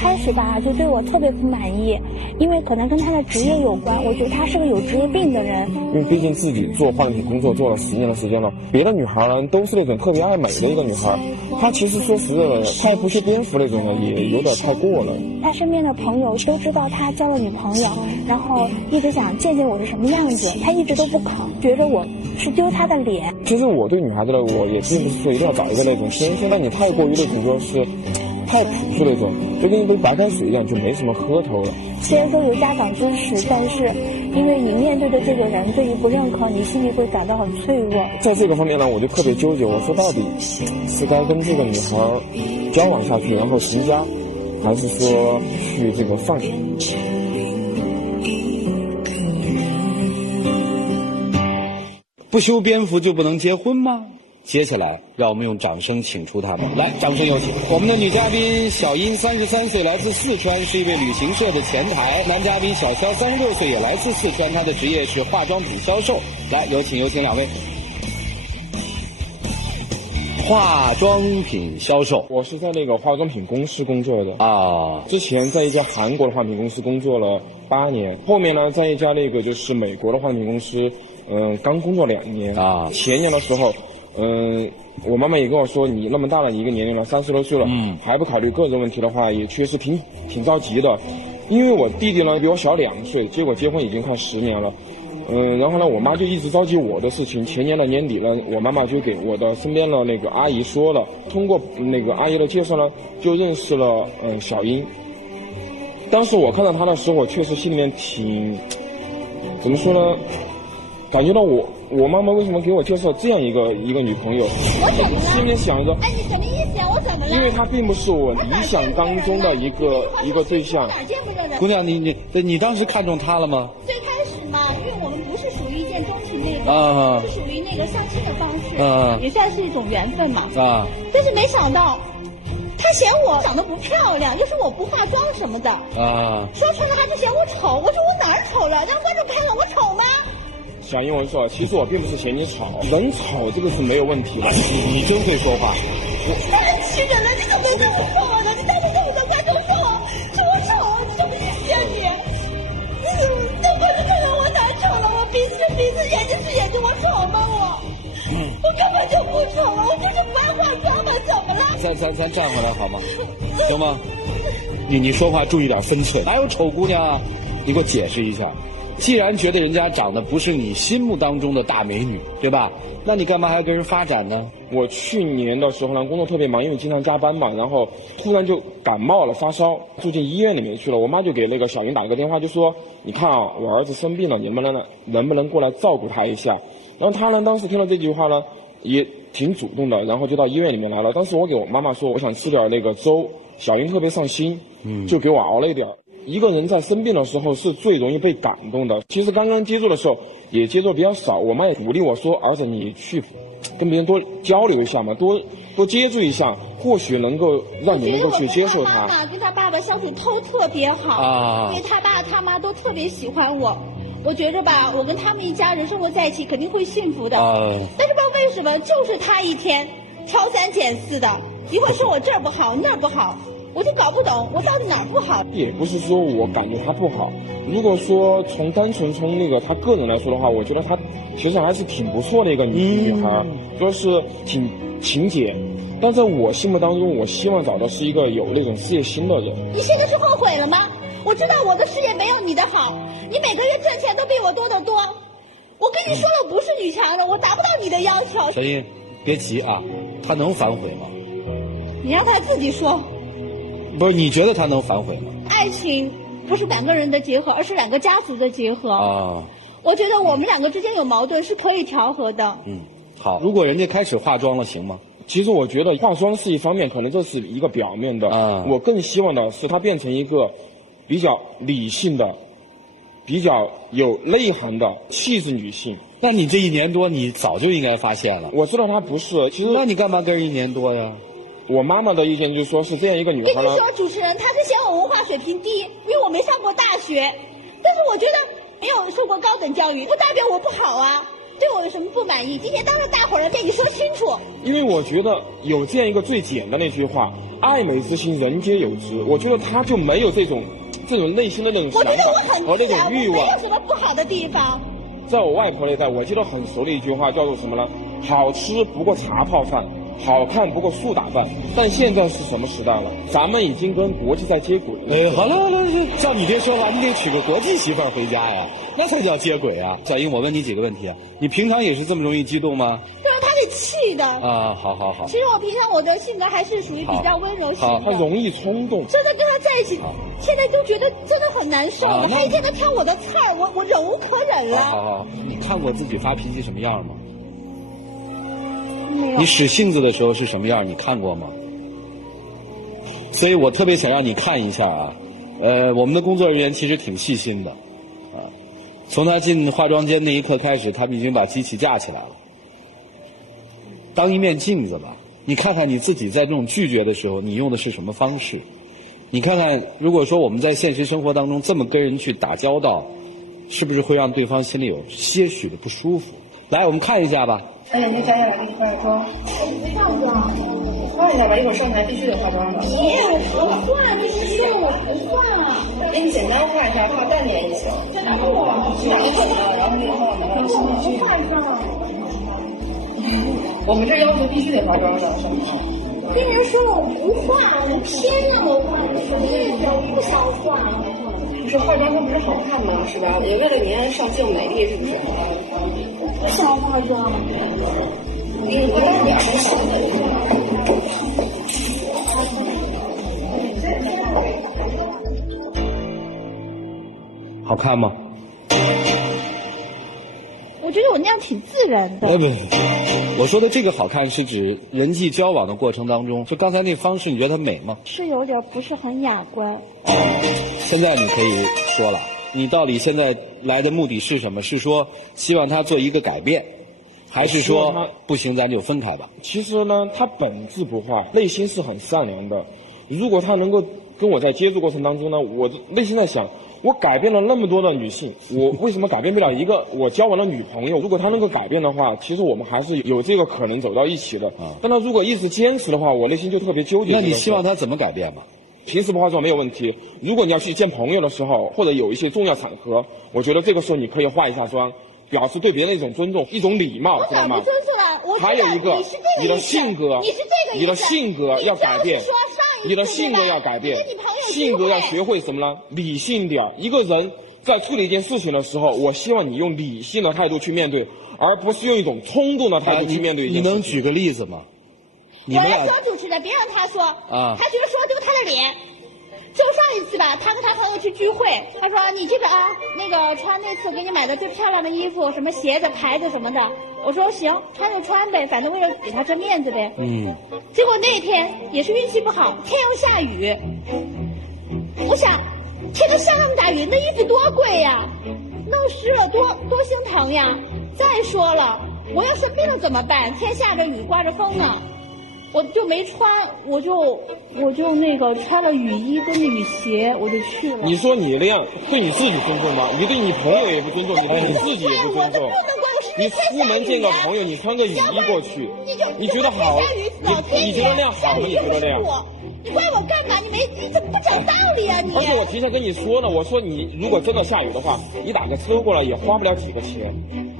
开始吧就对我特别不满意，因为可能跟他的职业有关，我觉得他是个有职业病的人。因为毕竟自己做化妆品工作做了10年的时间了，别的女孩呢都是那种特别爱美的一个女孩，她其实说实在的，太不修边幅那种的也有点太过了。他身边的朋友都知道他交了女朋友，然后一直想见见我是什么样子，他一直都不肯，觉得我是丢他的脸。其实我对女孩子呢，我也并不是说一定要找一个那种先生，但你太过于那种就是太朴素那种，就跟一杯白开水一样，就没什么喝头了。虽然说有家长支持，但是因为你面对的这个人对于不认可，你心里会感到很脆弱。在这个方面呢，我就特别纠结，我说到底是该跟这个女孩交往下去，然后成家，还是说去这个放弃？不修边幅就不能结婚吗？接下来，让我们用掌声请出他们。来，掌声有请我们的女嘉宾小英，33岁，来自四川，是一位旅行社的前台；男嘉宾小肖，36岁，也来自四川，他的职业是化妆品销售。来，有请两位。化妆品销售，我是在那个化妆品公司工作的啊。之前在一家韩国的化妆品公司工作了8年，后面呢，在一家那个就是美国的化妆品公司，刚工作2年啊。前年的时候，我妈妈也跟我说，你那么大了，你一个年龄了，30多岁了，还不考虑个人问题的话，也确实挺着急的。因为我弟弟呢比我小2岁，结果结婚已经快10年了。然后呢，我妈就一直着急我的事情。前年的年底呢，我妈妈就给我的身边的那个阿姨说了，通过那个阿姨的介绍呢，就认识了小英。当时我看到她的时候，我确实心里面怎么说呢，感觉到我妈妈为什么给我介绍这样一个女朋友？我怎么了？心里面想着，哎，你什么意思啊？我怎么了？因为她并不是我理想当中的一个对象。哪见不认人？姑娘，你当时看中她了吗？最开始嘛，因为我们不是属于一见钟情那种，是属于那个相亲的方式，也算是一种缘分嘛。但是没想到，他嫌我长得不漂亮，又是我不化妆什么的。说穿了还是嫌我丑。我说我哪儿丑了？让观众看了我丑吗？小英，我说，其实我并不是嫌你丑，人丑这个是没有问题的。你真会说话。你太气人了！你怎么能这么说我呢？你当着这么多观众说我丑，你什么意思啊你？那观众看到我哪丑了？我鼻子是鼻子，眼睛是眼睛，我丑吗我根本就不丑了，我就是不爱化妆嘛，怎么了？咱站回来好吗？行吗？你说话注意点分寸，哪有丑姑娘啊？你给我解释一下。既然觉得人家长得不是你心目当中的大美女，对吧？那你干嘛还要跟人发展呢？我去年的时候呢，工作特别忙，因为经常加班嘛，然后突然就感冒了，发烧，住进医院里面去了。我妈就给那个小云打了个电话，就说：“你看啊，我儿子生病了，你能不能过来照顾他一下？”然后他呢，当时听了这句话呢，也挺主动的，然后就到医院里面来了。当时我给我妈妈说，我想吃点那个粥，小云特别上心，就给我熬了一点。一个人在生病的时候是最容易被感动的。其实刚刚接触的时候也接触比较少，我妈也鼓励我说：“儿子，你去跟别人多交流一下嘛，多接触一下，或许能够让你能够去接受他。”我妈妈跟他爸爸相处特别好因为他爸他妈都特别喜欢我。我觉着吧，我跟他们一家人生活在一起肯定会幸福的。但是不知道为什么，就是他一天挑三拣四的，一会儿说我这儿不好那儿不好。我就搞不懂我到底哪儿不好。也不是说我感觉她不好，如果说单纯从那个她个人来说的话，我觉得她其实还是挺不错的一个女孩，就是挺勤俭。但在我心目当中，我希望找的是一个有那种事业心的人。你现在是后悔了吗？我知道我的事业没有你的好，你每个月赚钱都比我多得多。我跟你说了，我不是女强人，我达不到你的要求。小英，别急啊，他能反悔吗？你让他自己说。不是，你觉得他能反悔吗？爱情不是2个人的结合，而是2个家族的结合我觉得我们2个之间有矛盾是可以调和的。好，如果人家开始化妆了，行吗？其实我觉得化妆是一方面，可能这是一个表面的我更希望的是她变成一个比较理性的、比较有内涵的气质女性。那你这1年多，你早就应该发现了。我知道她不是，其实那你干嘛跟人1年多呀？我妈妈的意见就是说，是这样一个女孩。跟你说，主持人，她是嫌我文化水平低，因为我没上过大学。但是我觉得没有受过高等教育，不代表我不好啊。对我有什么不满意？今天当着大伙儿的面你说清楚。因为我觉得有这样一个最简单的一句话，爱美之心人皆有之。我觉得他就没有这种内心的那种想法和那种欲望。没有什么不好的地方。在我外婆那代，我记得很熟的一句话叫做什么呢？好吃不过茶泡饭，好看不过素打扮。但现在是什么时代了？咱们已经跟国际在接轨了。哎，好了，叫你别说话，你得娶个国际媳妇儿回家呀，那才叫接轨啊！小英，我问你几个问题啊，你平常也是这么容易激动吗？让他给气的啊！好。其实我平常我的性格还是属于比较温柔型的。他容易冲动。真的跟他在一起，现在都觉得真的很难受。他一天都挑我的刺儿，我忍无可忍了。好，你看过自己发脾气什么样吗？没有。你使性子的时候是什么样？你看过吗？所以我特别想让你看一下啊，我们的工作人员其实挺细心的，啊，从他进化妆间那一刻开始，他们已经把机器架起来了，当一面镜子吧。你看看你自己在这种拒绝的时候，你用的是什么方式？你看看，如果说我们在现实生活当中这么跟人去打交道，是不是会让对方心里有些许的不舒服？来，我们看一下吧。那你就摘下来给你化个妆。化妆。化一下吧，一会儿上台必须得化妆的。我不化，你是说我不化？给你简单化一下，化淡点也行。然后然后以后我们不化妆。我们这要求必须得化妆的，是吗？跟人说我不化，我偏让我化，什么意思？我不想化。不是化妆它不是好看吗？是吧？也为了你上镜美丽，是不是？不想化妆。给你化淡点就好。好看吗？我觉得我那样挺自然的。不，我说的这个好看是指人际交往的过程当中，就刚才那方式，你觉得它美吗？是有点不是很雅观。现在你可以说了，你到底现在来的目的是什么？是说希望他做一个改变，还是说不行咱就分开吧？其实呢，他本质不坏，内心是很善良的。如果他能够跟我在接触过程当中呢，我内心在想，我改变了那么多的女性，我为什么改变不了一个我交往的女朋友？如果他能够改变的话，其实我们还是有这个可能走到一起的。但他如果一直坚持的话，我内心就特别纠结。那你希望他怎么改变嘛？平时不化妆没有问题，如果你要去见朋友的时候，或者有一些重要场合，我觉得这个时候你可以化一下妆，表示对别人的一种尊重，一种礼貌，知道吗？我尊重了，我还有一个，你的性格，你的性格要改变，你的性格要改变，性格要学会什么呢？理性点。一个人在处理一件事情的时候，我希望你用理性的态度去面对，而不是用一种冲动的态度去面对一件事情。你能举个例子吗？我要说主持人，别让他说啊，他觉得说丢他的脸。就上一次吧，他跟他朋友去聚会，他说你这个那个穿那次我给你买的最漂亮的衣服，什么鞋子牌子什么的，我说行，穿就穿呗，反正为了给他挣面子呗。结果那天也是运气不好，天要下雨。我想，天都下那么大雨，那衣服多贵呀，弄湿了多心疼呀。再说了，我要生病了怎么办？天下着雨，刮着风呢。我就没穿，我就那个穿了雨衣跟雨鞋，我就去了。你说你那样对你自己尊重吗？你对你朋友也不尊重，你对你自己也不尊重。你出门见个朋友，你穿个雨衣过去，你觉得好？你觉得那样好吗？你觉得那样？你怪我干嘛？你怎么不讲道理啊你？而且我提前跟你说了，我说你如果真的下雨的话，你打个车过来也花不了几个钱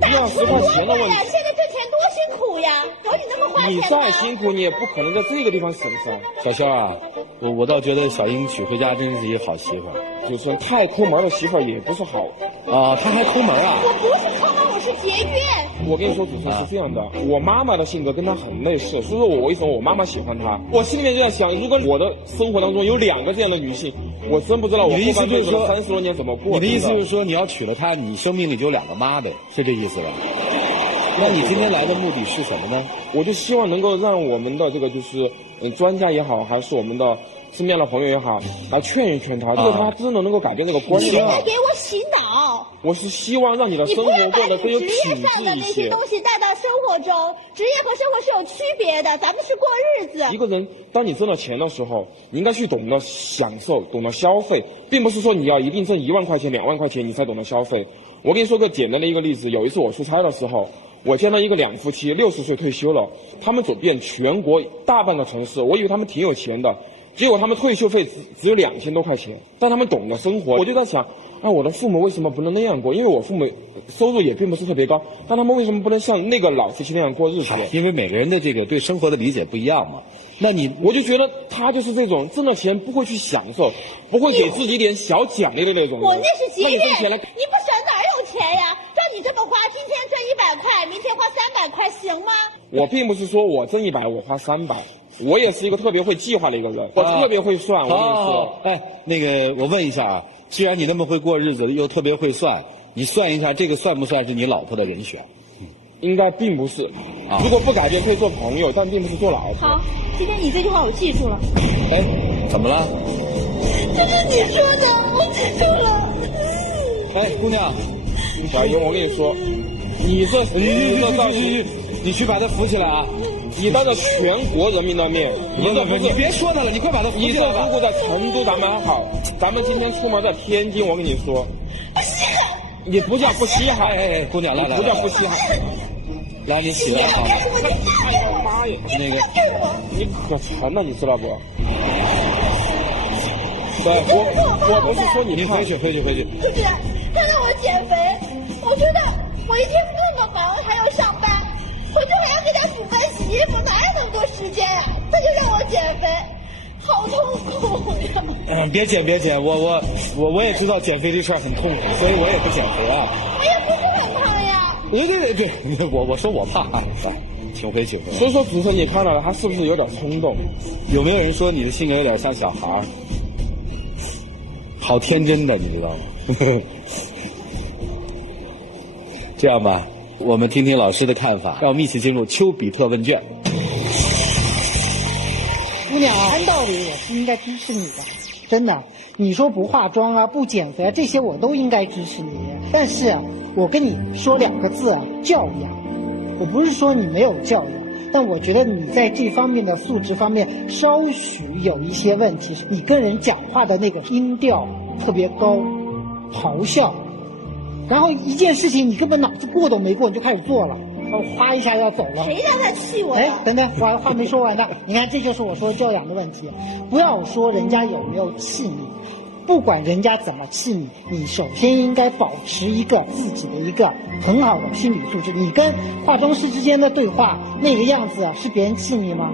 ，1-20块钱的问题。现在挣钱多辛苦呀，有你那么花钱吗？你再辛苦，你也不可能在这个地方省上。小轩啊，我倒觉得小英娶回家真是一个好媳妇儿。主持人太抠门的媳妇儿也不是好啊，她还抠门啊？我不是抠门，我是节约。我跟你说，主持人是这样的，我妈妈的性格跟她很类似，所以说我为什么我妈妈喜欢她？我心里面就在想，如果我的生活当中有2个这样的女性，我真不知道我后半辈子30多年怎么过。你的意思就是说，你要娶了她，你生命里就有2个妈呗，是这意思吧？那你今天来的目的是什么呢？我就希望能够让我们的这个就是专家也好，还是我们的身边的朋友也好，来劝一劝他，这个他真的能够改变这个关系。你是在给我洗脑。我是希望让你的生活过得更有品质一些。你不要把你职业上的那些东西带到生活中，职业和生活是有区别的，咱们是过日子。一个人，当你挣了钱的时候，你应该去懂得享受，懂得消费，并不是说你要一定挣1万块钱、2万块钱你才懂得消费。我跟你说个简单的一个例子，有一次我出差的时候，我见到一个2夫妻，60岁退休了，他们走遍全国大半个城市，我以为他们挺有钱的，结果他们退休费只有2000多块钱，但他们懂得生活。我就在想，我的父母为什么不能那样过？因为我父母收入也并不是特别高，但他们为什么不能像那个老夫妻那样过日子？因为每个人的这个对生活的理解不一样嘛。那我就觉得他就是这种挣了钱不会去享受，不会给自己一点小奖励的那种人。我那是节约，你不省哪有钱呀？照你这么花，今天挣100块，明天花300块，行吗？我并不是说我挣100我花300，我也是一个特别会计划的一个人，我特别会算。我跟你说，那个我问一下啊，既然你那么会过日子，又特别会算，你算一下这个算不算是你老婆的人选？应该并不是。如果不改变可以做朋友，但并不是做老婆。好，今天你这句话我记住了。怎么了？这是你说的，我记住了。姑娘，小英，我跟你说，你去把他扶起来啊！你当着全国人民的面，你别说他了，你快把他扶起来吧。如果在成都咱们还好，咱们今天出门在天津，我跟你说，你不叫不稀罕。姑娘，来，不叫不稀罕。来，你起来好。哎呀妈呀！那个，你可馋了，你知道不？对，我不是说你回去。就是他让我减肥，我觉得我一天那么忙，还要上班，回去还要给他煮饭洗衣服，哪有那么多时间呀？他就让我减肥，好痛苦呀！别减，我也知道减肥这事儿很痛苦，所以我也不减肥啊。我也不是很胖呀。对，我说我怕。请回。所以说，主持人你看到了，他是不是有点冲动？有没有人说你的性格有点像小孩？好天真的，你知道吗？这样吧，我们听听老师的看法，让我们一起进入丘比特问卷。姑娘啊，按道理我是应该支持你的，真的。你说不化妆啊，不减肥啊，这些我都应该支持你。但是我跟你说2个字啊，教养。我不是说你没有教养，但我觉得你在这方面的素质方面稍许有一些问题。你跟人讲话的那个音调特别高，咆哮，然后一件事情你根本脑子过都没过你就开始做了，哗一下要走了。谁让他气我呀？等等，我话没说完呢。你看，这就是我说教养的问题。不要说人家有没有气你，不管人家怎么气你，你首先应该保持一个自己的一个很好的心理素质。你跟化妆师之间的对话那个样子是别人气你吗？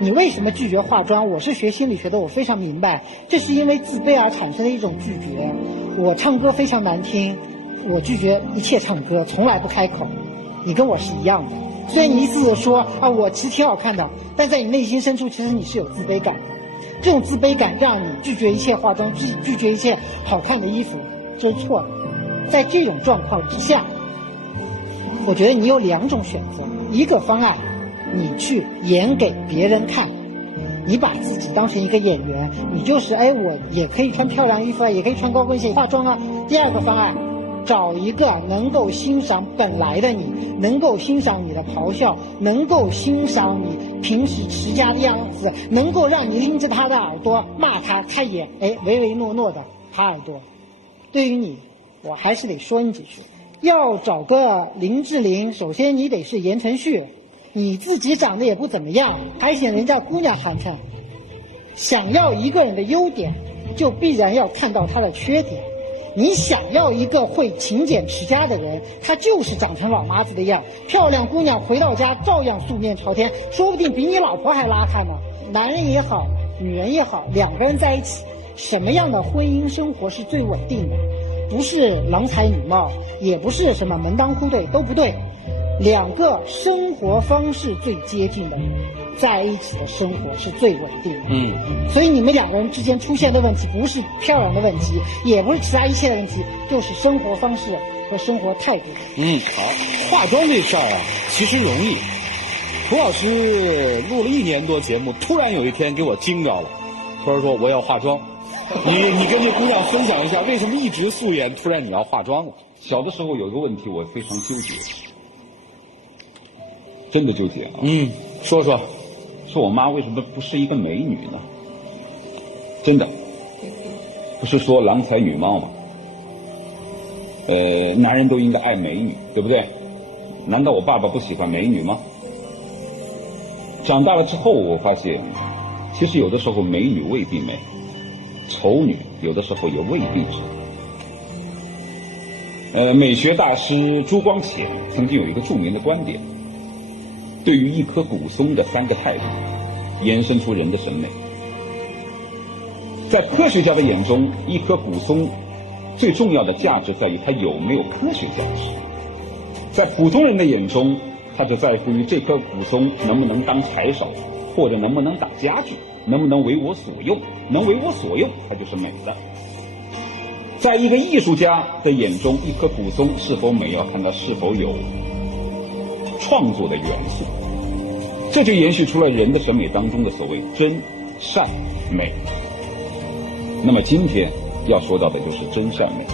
你为什么拒绝化妆？我是学心理学的，我非常明白，这是因为自卑而产生的一种拒绝。我唱歌非常难听，我拒绝一切唱歌，从来不开口。你跟我是一样的，虽然你一次次说我其实挺好看的，但在你内心深处其实你是有自卑感的。这种自卑感让你拒绝一切化妆，拒绝一切好看的衣服，这是错的。在这种状况之下，我觉得你有2种选择。一个方案，你去演给别人看，你把自己当成一个演员，你就是我也可以穿漂亮衣服啊，也可以穿高跟鞋化妆啊。第2个方案，找一个能够欣赏本来的你，能够欣赏你的咆哮，能够欣赏你平时持家的样子，能够让你拎着他的耳朵骂他，他也唯唯诺诺的耙耳朵。对于你，我还是得说你几句。要找个林志玲，首先你得是言承旭，你自己长得也不怎么样，还嫌人家姑娘寒碜。想要一个人的优点，就必然要看到他的缺点。你想要一个会勤俭持家的人，他就是长成老妈子的样。漂亮姑娘回到家照样素面朝天，说不定比你老婆还邋遢呢。男人也好，女人也好，2个人在一起，什么样的婚姻生活是最稳定的？不是郎才女貌，也不是什么门当户对，都不对。2个生活方式最接近的人在一起的生活是最稳定的。所以你们2个人之间出现的问题不是漂亮的问题，也不是其他一切的问题，就是生活方式和生活态度。好，化妆这事儿啊，其实容易。涂老师录了1年多节目，突然有一天给我惊着了，突然说我要化妆，你跟这姑娘分享一下，为什么一直素颜，突然你要化妆了？小的时候有一个问题我非常纠结，真的纠结啊。说说我妈为什么不是一个美女呢？真的，不是说郎才女貌吗？男人都应该爱美女，对不对？难道我爸爸不喜欢美女吗？长大了之后，我发现，其实有的时候美女未必美，丑女有的时候也未必丑。美学大师朱光潜曾经有一个著名的观点，对于一棵古松的3个态度，延伸出人的审美。在科学家的眼中，一棵古松最重要的价值在于它有没有科学价值；在普通人的眼中，他只在乎于这棵古松能不能当柴烧，或者能不能打家具，能不能为我所用。能为我所用，它就是美的。在一个艺术家的眼中，一棵古松是否美，要看它是否有创作的元素。这就延续出了人的审美当中的所谓真、善、美。那么今天要说到的就是真善美。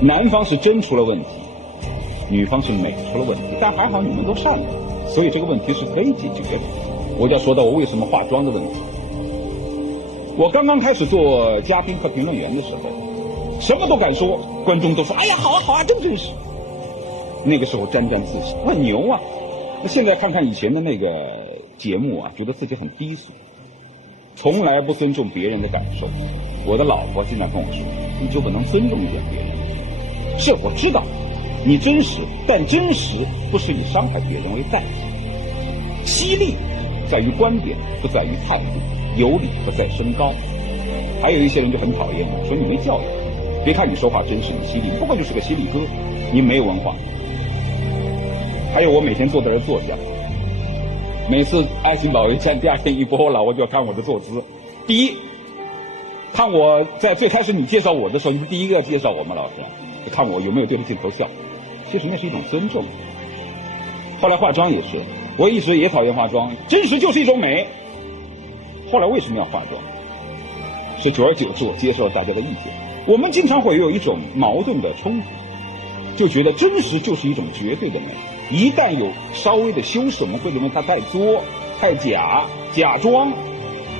男方是真出了问题，女方是美出了问题，但还好你们都善良，所以这个问题是可以解决的。我就要说到我为什么化妆的问题。我刚刚开始做嘉宾和评论员的时候，什么都敢说，观众都说哎呀好啊好啊，真真实。那个时候沾沾自喜，很牛啊。那现在看看以前的那个节目啊，觉得自己很低俗，从来不尊重别人的感受。我的老婆经常跟我说，你就不能尊重一点别人？是，我知道你真实，但真实不是以伤害别人为代价。犀利在于观点，不在于态度；有理不在身高。还有一些人就很讨厌我，说你没教养。别看你说话真实，你犀利，不过就是个犀利哥，你没有文化。还有我每天坐在这坐下，每次《爱情保卫战》第2天一播了，我就要看我的坐姿。第一，看我在最开始你介绍我的时候，你是第一个介绍我吗？老师，看我有没有对着镜头笑，其实那是一种尊重。后来化妆也是，我一直也讨厌化妆，真实就是一种美。后来为什么要化妆？是久而久之我接受了大家的意见。我们经常会有一种矛盾的冲突，就觉得真实就是一种绝对的美，一旦有稍微的修饰，我们会认为它太作、太假、假装。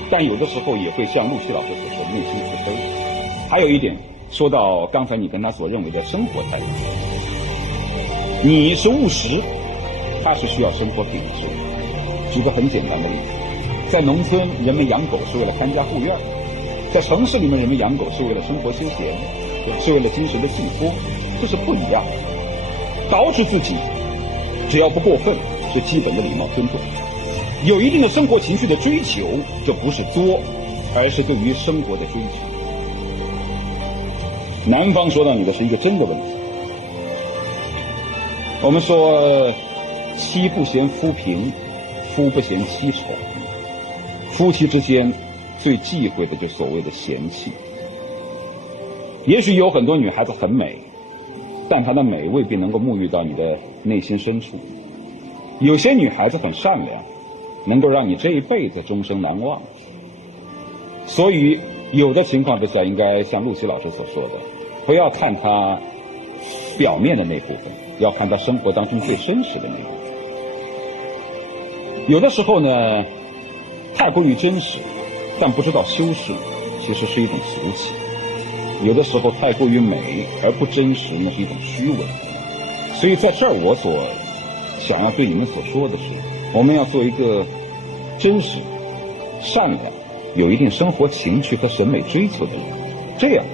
但有的时候也会像陆琪老师所说的内心自卑。还有一点，说到刚才你跟他所认为的生活态度，你是务实，他是需要生活品质。举个很简单的例子，在农村人们养狗是为了看家护院，在城市里面人们养狗是为了生活休闲，是为了精神的寄托，这是不一样的。捯饬自己只要不过分，是基本的礼貌尊重。有一定的生活情趣的追求，这不是作，而是对于生活的追求。男方说到你的是一个真的问题。我们说妻不嫌夫贫，夫不嫌妻丑。夫妻之间最忌讳的就是所谓的嫌弃。也许有很多女孩子很美，但她的美未必能够沐浴到你的内心深处。有些女孩子很善良，能够让你这一辈子终生难忘。所以有的情况之下，应该像陆琪老师所说的，不要看她表面的那部分，要看她生活当中最真实的那部分。有的时候呢，太过于真实但不知道修饰，其实是一种俗气。有的时候太过于美而不真实，那是一种虚伪。所以在这儿我所想要对你们所说的是，我们要做一个真实、善良、有一定生活情趣和审美追求的人，这样